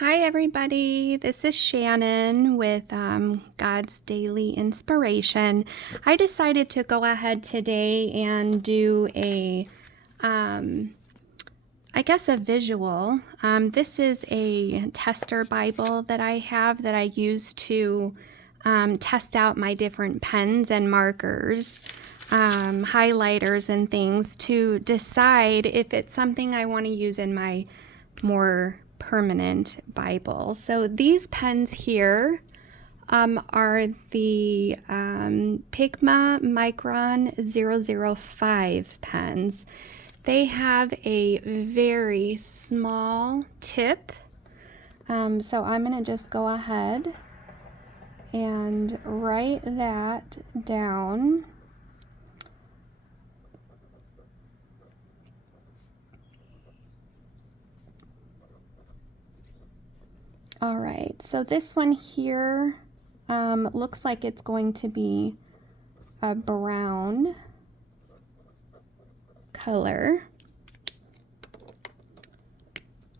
Hi, everybody. This is Shannon with God's Daily Inspiration. I decided to go ahead today and do a visual. This is a tester Bible that I have that I use to test out my different pens and markers, highlighters and things to decide if it's something I want to use in my more permanent Bible. So these pens here are the Pigma Micron 005 pens. They have a very small tip. So I'm going to just go ahead and write that down. All right, so this one here looks like it's going to be a brown color.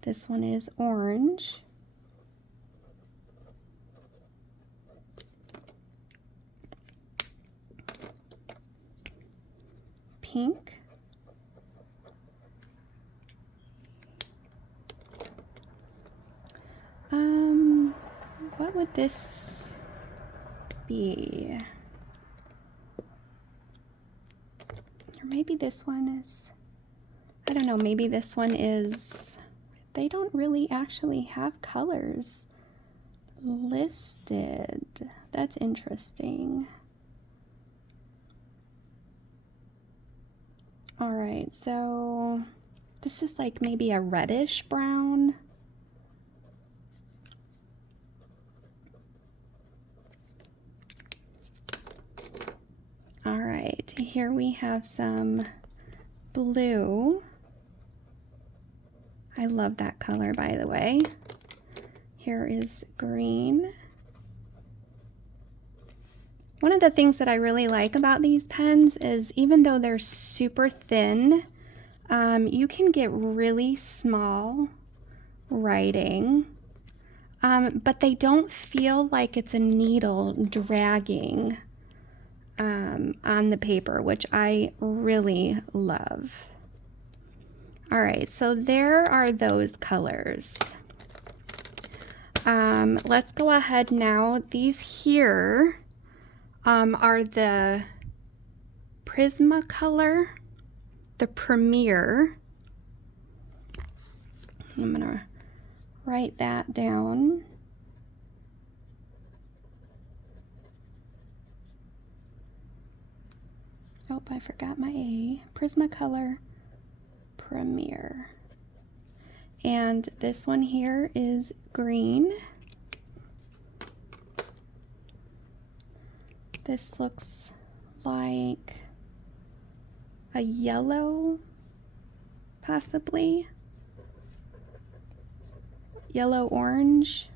This one is orange. Pink. What would this be? Or maybe this one is, I don't know, maybe this one is, they don't really actually have colors listed. That's interesting. All right, so this is like maybe a reddish brown. All right, here we have some blue. I love that color, by the way. Here is green. One of the things that I really like about these pens is even though they're super thin, you can get really small writing, but they don't feel like it's a needle dragging on the paper, which I really love. All right, so there are those colors. Let's go ahead now. These here are the Prismacolor, the Premier. I'm gonna write that down. Oh, I forgot my A. Prismacolor Premier. And this one here is green. This looks like a yellow, possibly. Yellow-orange.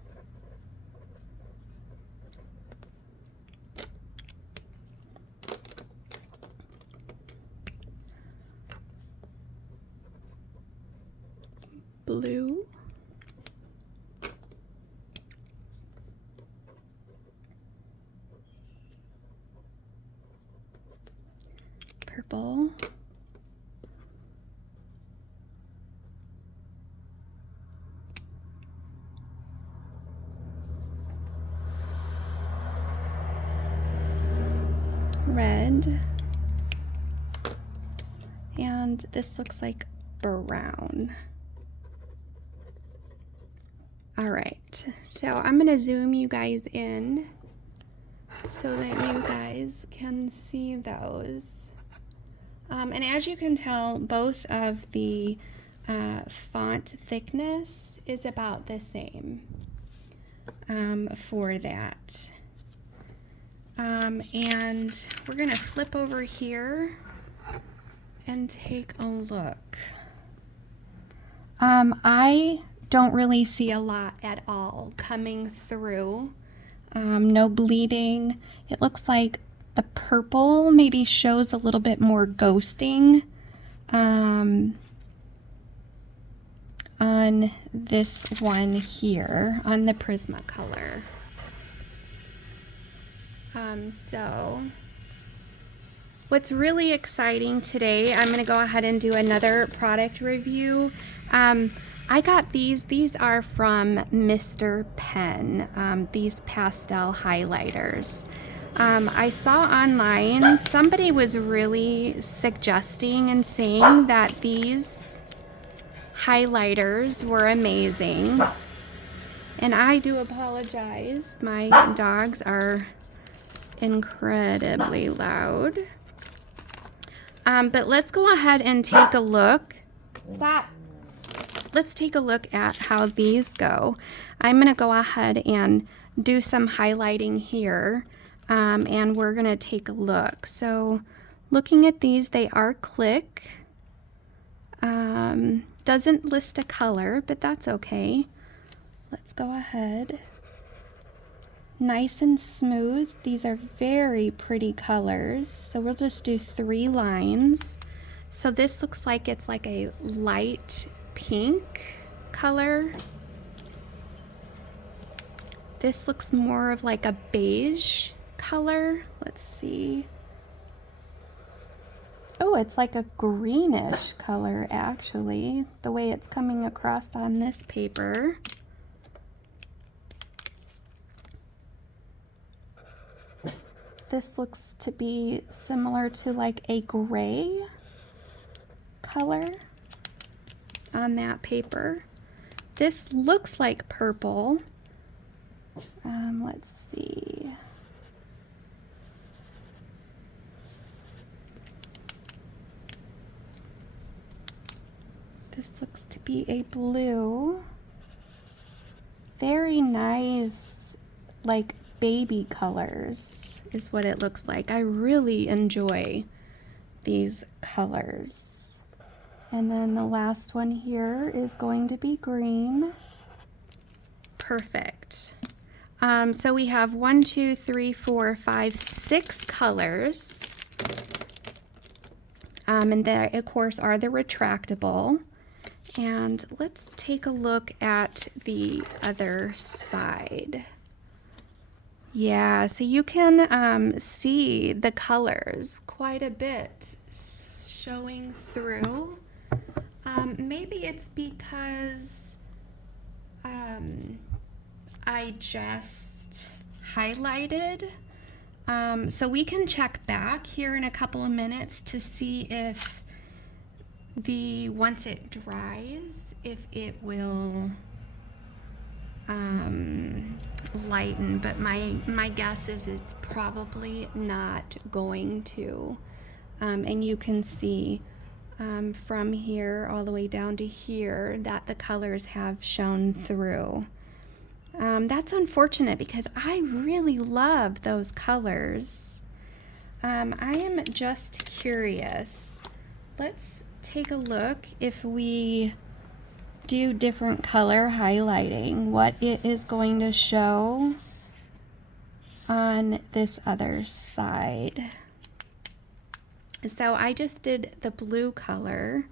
Blue. Purple. Red. And this looks like brown. All right, so I'm gonna zoom you guys in so that you guys can see those. And as you can tell, both of the font thickness is about the same for that. And we're gonna flip over here and take a look. I don't really see a lot at all coming through. No bleeding. It looks like the purple maybe shows a little bit more ghosting on this one here, on the Prismacolor. So what's really exciting today, I'm going to go ahead and do another product review. I got these are from Mr. Pen, these pastel highlighters. I saw online somebody was really suggesting and saying that these highlighters were amazing. And I do apologize, my dogs are incredibly loud. But let's go ahead and take a look. Stop. Let's take a look at how these go. I'm going to go ahead and do some highlighting here, and we're going to take a look. So looking at these, they are Click. Doesn't list a color, but that's okay. Let's go ahead. Nice and smooth. These are very pretty colors. So we'll just do 3 lines. So this looks like it's like a light pink color. This looks more of like a beige color. Let's see. Oh, it's like a greenish color actually, the way it's coming across on this paper. This looks to be similar to like a gray color on that paper. This looks like purple. Let's see. This looks to be a blue. Very nice, like baby colors is what it looks like. I really enjoy these colors. And then the last one here is going to be green. Perfect. So we have 1, 2, 3, 4, 5, 6 colors. And they, of course, are the retractable. And let's take a look at the other side. Yeah, so you can see the colors quite a bit showing through. Maybe it's because I just highlighted. So we can check back here in a couple of minutes to see if once it dries, if it will lighten, but my guess is it's probably not going to. And you can see from here all the way down to here that the colors have shown through. That's unfortunate because I really love those colors. I am just curious. Let's take a look if we do different color highlighting, what it is going to show on this other side. So I just did the blue color.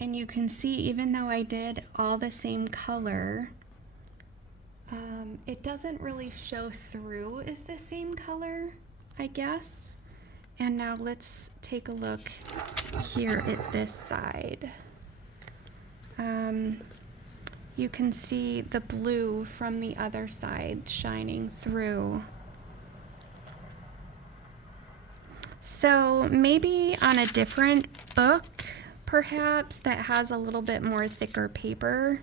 And you can see, even though I did all the same color, it doesn't really show through as the same color, I guess. And now let's take a look here at this side. You can see the blue from the other side shining through. So maybe on a different book, perhaps, that has a little bit more thicker paper,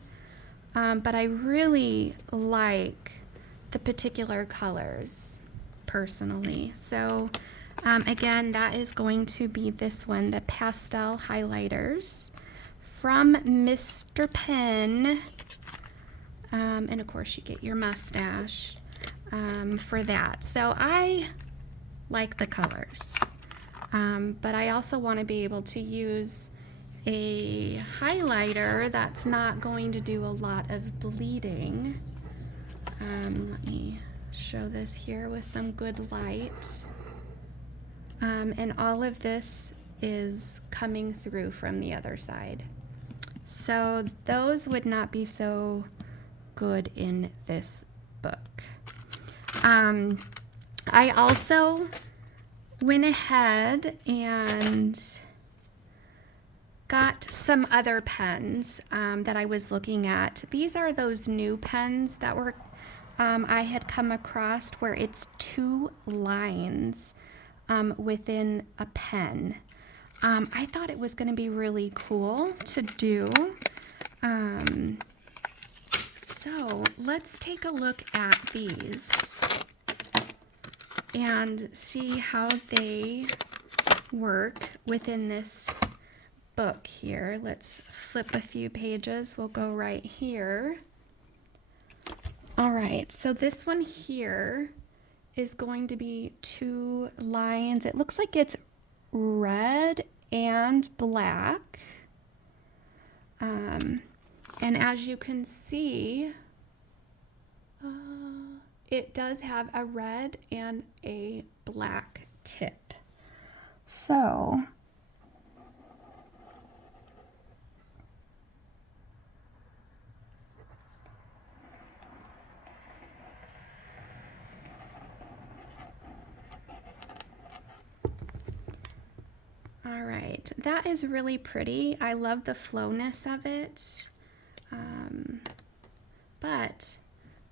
but I really like the particular colors personally. So again, that is going to be this one, the pastel highlighters from Mr. Pen. And of course you get your mustache for that. So I like the colors, but I also want to be able to use a highlighter that's not going to do a lot of bleeding. Let me show this here with some good light. And all of this is coming through from the other side. So those would not be so good in this book. I also went ahead and got some other pens that I was looking at. These are those new pens that were I had come across where it's 2 lines within a pen. I thought it was going to be really cool to do. So let's take a look at these and see how they work within this book here. Let's flip a few pages. We'll go right here. All right, so this one here is going to be 2 lines. It looks like it's red and black. And as you can see, it does have a red and a black tip. So all right, that is really pretty. I love the flowness of it. But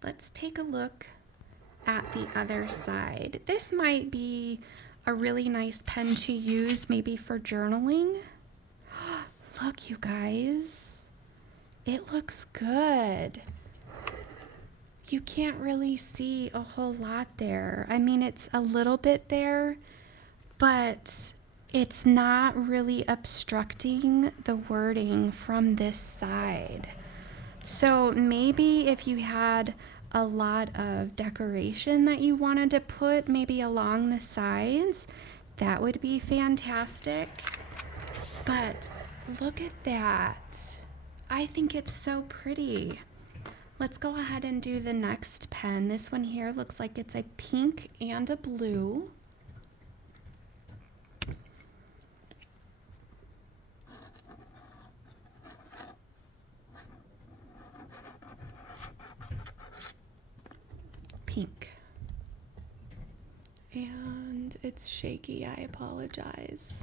let's take a look at the other side. This might be a really nice pen to use maybe for journaling. Look, you guys, it looks good. You can't really see a whole lot there. I mean, it's a little bit there, but it's not really obstructing the wording from this side. So maybe if you had a lot of decoration that you wanted to put maybe along the sides, that would be fantastic. But look at that. I think it's so pretty. Let's go ahead and do the next pen. This one here looks like it's a pink and a blue. Pink. And it's shaky, I apologize.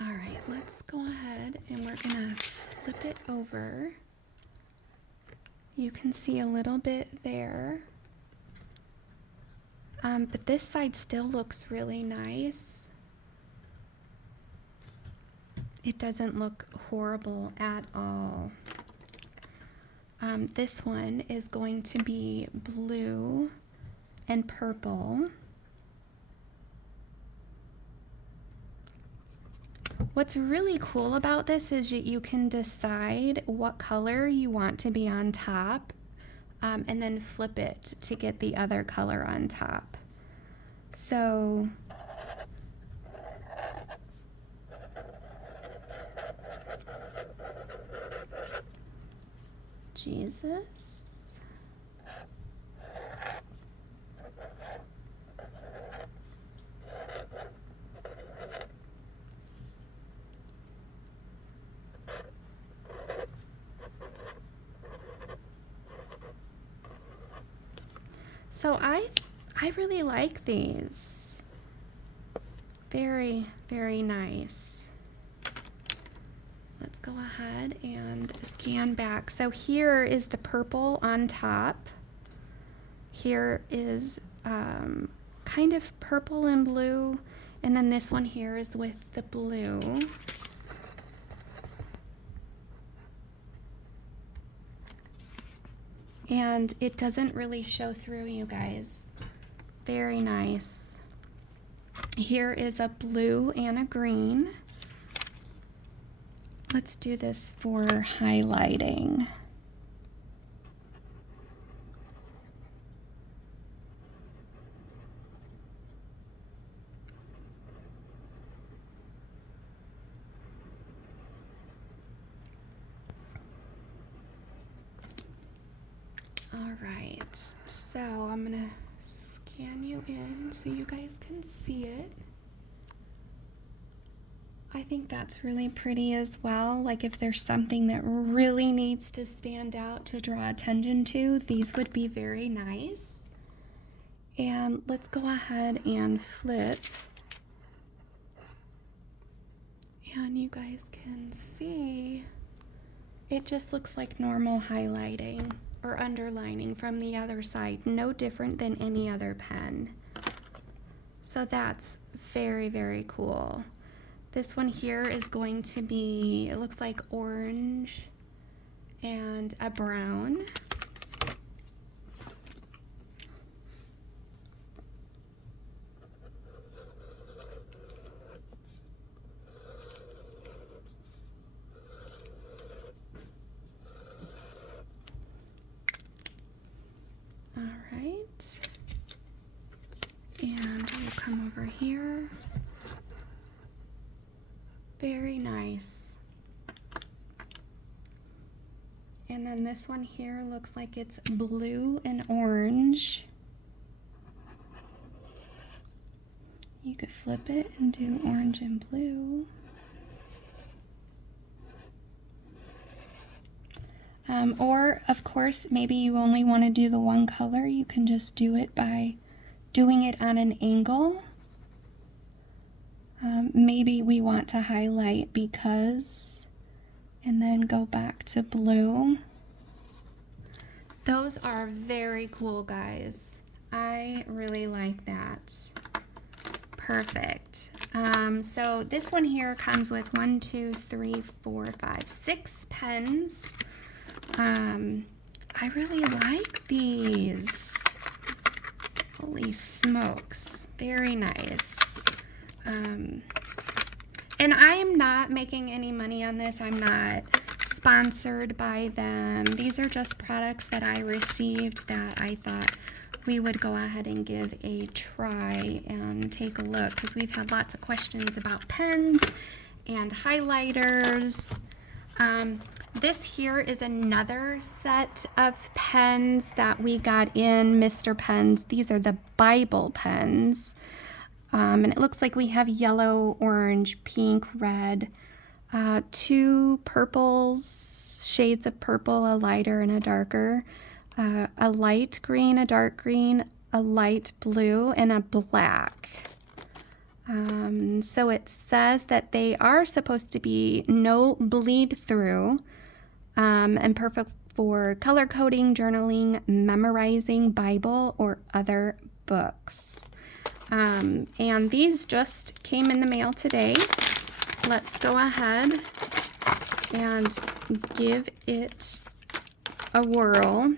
All right, let's go ahead and we're gonna flip it over. You can see a little bit there. But this side still looks really nice. It doesn't look horrible at all. This one is going to be blue and purple. What's really cool about this is that you can decide what color you want to be on top, and then flip it to get the other color on top. So Jesus. So I really like these. Very, very nice. Let's go ahead and scan back. So here is the purple on top. Here is kind of purple and blue. And then this one here is with the blue. And it doesn't really show through, you guys. Very nice. Here is a blue and a green. Let's do this for highlighting. right, so I'm gonna scan you in so you guys can see it. I think that's really pretty as well. Like if there's something that really needs to stand out to draw attention to, these would be very nice. And let's go ahead and flip. And you guys can see it just looks like normal highlighting or underlining from the other side, no different than any other pen. So that's very, very cool. This one here is going to be, it looks like orange and a brown. All right. And we'll come over here. Very nice. And then this one here looks like it's blue and orange. You could flip it and do orange and blue. Or, of course, maybe you only want to do the one color. You can just do it by doing it on an angle. Maybe we want to highlight because, and then go back to blue. Those are very cool, guys. I really like that. Perfect. So this one here comes with 6 pens. I really like these. Holy smokes. Very nice. And I am not making any money on this. I'm not sponsored by them. These are just products that I received that I thought we would go ahead and give a try and take a look, because we've had lots of questions about pens and highlighters. This here is another set of pens that we got in Mr. Pens. These are the Bible pens. And it looks like we have yellow, orange, pink, red, 2 purples, shades of purple, a lighter and a darker, a light green, a dark green, a light blue, and a black. So it says that they are supposed to be no bleed through, and perfect for color coding, journaling, memorizing Bible or other books. And these just came in the mail today. Let's go ahead and give it a whirl.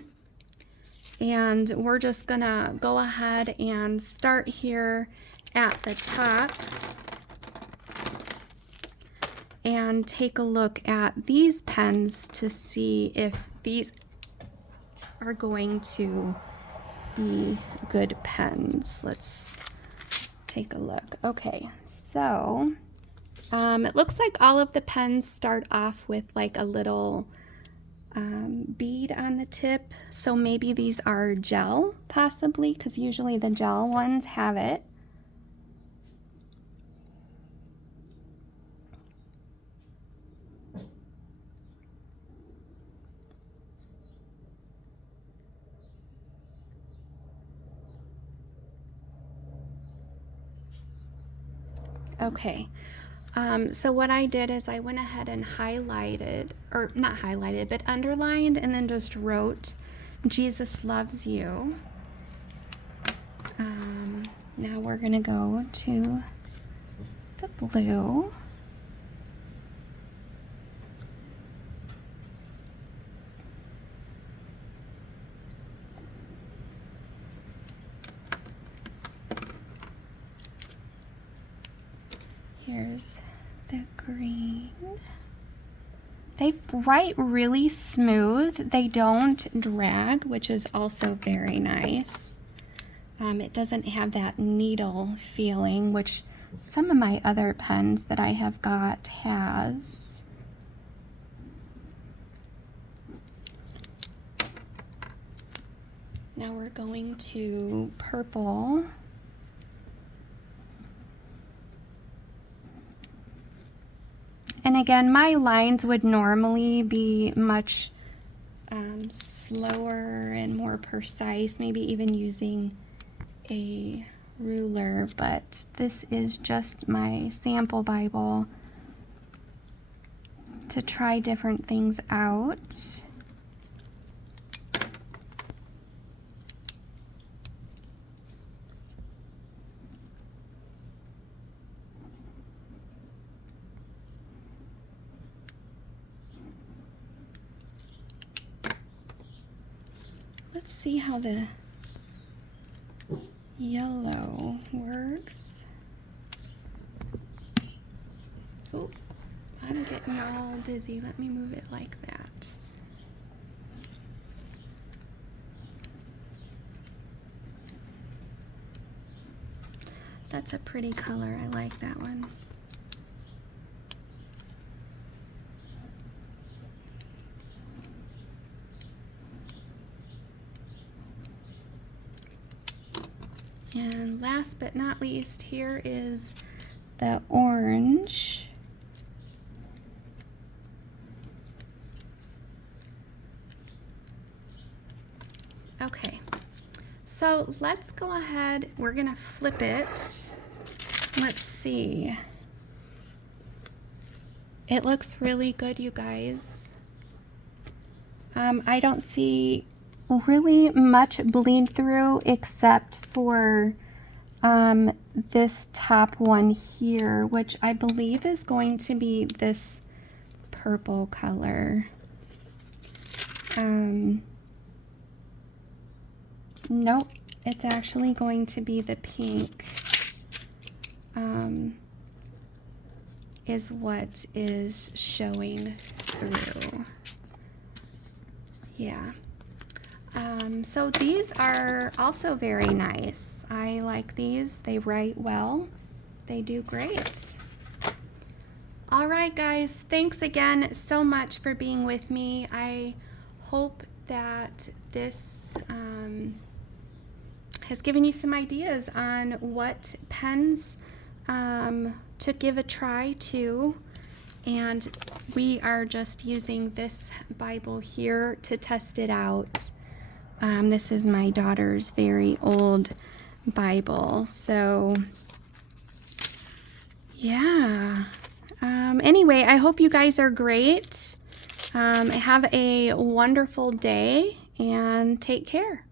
And we're just gonna go ahead and start here at the top and take a look at these pens to see if these are going to be good pens. Let's take a look. Okay, so it looks like all of the pens start off with like a little bead on the tip, so maybe these are gel, possibly, because usually the gel ones have it. Okay, so what I did is I went ahead and highlighted, or not highlighted, but underlined, and then just wrote, Jesus loves you. Now we're gonna go to the blue. Here's the green. They write really smooth. They don't drag, which is also very nice. It doesn't have that needle feeling, which some of my other pens that I have got has. Now we're going to purple. And again, my lines would normally be much slower and more precise, maybe even using a ruler, but this is just my sample Bible to try different things out. Let's see how the yellow works. Oh, I'm getting all dizzy. Let me move it like that. That's a pretty color. I like that one. And last but not least, here is the orange. Okay, so let's go ahead. We're gonna flip it. Let's see. It looks really good, you guys. I don't see really much bleed through except for this top one here, which I believe is going to be this purple color. Nope, it's actually going to be the pink. Is what is showing through. Yeah. So these are also very nice. I like these. They write well. They do great. All right, guys. Thanks again so much for being with me. I hope that this has given you some ideas on what pens to give a try to. And we are just using this Bible here to test it out. This is my daughter's very old Bible. So, yeah. Anyway, I hope you guys are great. Have a wonderful day and take care.